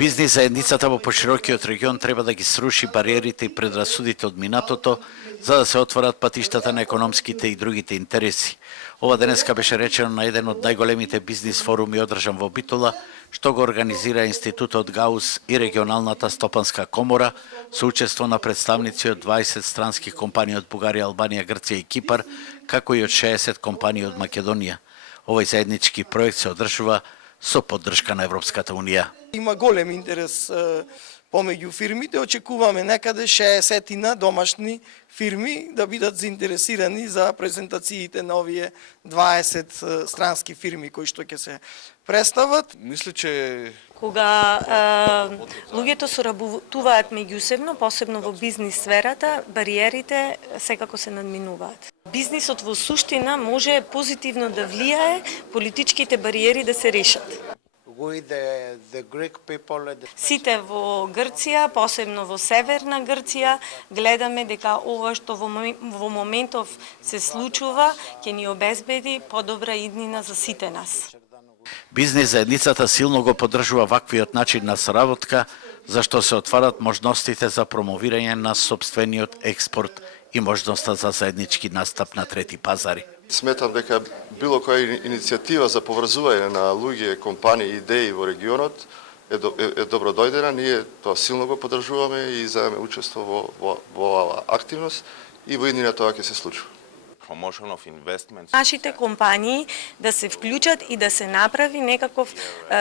Бизнис заедницата во поширокиот регион треба да ги сруши бариерите и предрасудите од минатото, за да се отворат патиштата на економските и другите интереси. Ова денеска беше речено на еден од најголемите бизнис форуми одржан во Битола, што го организира Институтот Гаус и регионалната стопанска комора со учество на представници од 20 странски компании од Бугарија, Албанија, Грција и Кипар, како и од 60 компании од Македонија. Овој заеднички проект се одржува со поддршка на Европската Унија. Има голем интерес помеѓу фирмите, очекуваме некаде 60 домашни фирми да бидат заинтересирани за презентациите на овие 20 странски фирми кои што ќе се представат. Мисля, че кога луѓето соработуваат меѓусебно, посебно во бизнис сферата, бариерите секако се надминуваат. Бизнисот во суштина може позитивно да влијае политичките бариери да се решат. Сите во Грција, посебно во северна Грција, гледаме дека ова што во моментов се случува ќе ни обезбеди подобра иднина за сите нас. Бизнис заедницата силно го поддржува ваквиот начин на соработка, зашто се отварат можностите за промовирање на сопствениот експорт и можноста за заеднички настап на трети пазари. Сметам дека било која иницијатива за поврзување на луѓе, компании, идеи во регионот е добро дојдена. Ние тоа силно го поддржуваме и заеме учество во оваа активност и во иднина тоа ќе се случи. Нашите компании да се вклучат и да се направи некаков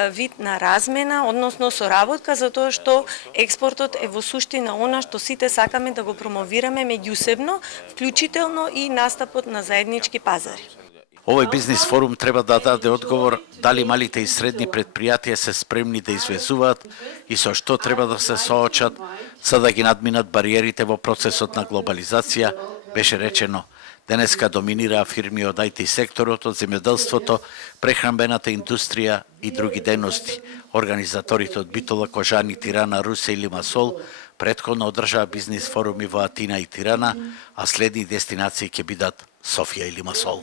вид на размена, односно соработка, затоа што експортот е во суштина она што сите сакаме да го промовираме меѓусебно, вклучително и настапот на заеднички пазари. Овој бизнис форум треба да даде одговор дали малите и средни предпријатија се спремни да извезуваат и со што треба да се соочат за да ги надминат бариерите во процесот на глобализација, беше речено. Денеска доминираа фирми од IT секторот, од земјоделството, прехранбената индустрија и други дејности. Организаторите од Битола, Кожани, Тирана, Русе и Лимасол претходно одржаа бизнис форуми во Атина и Тирана, а следни дестинации ќе бидат Софија и Лимасол.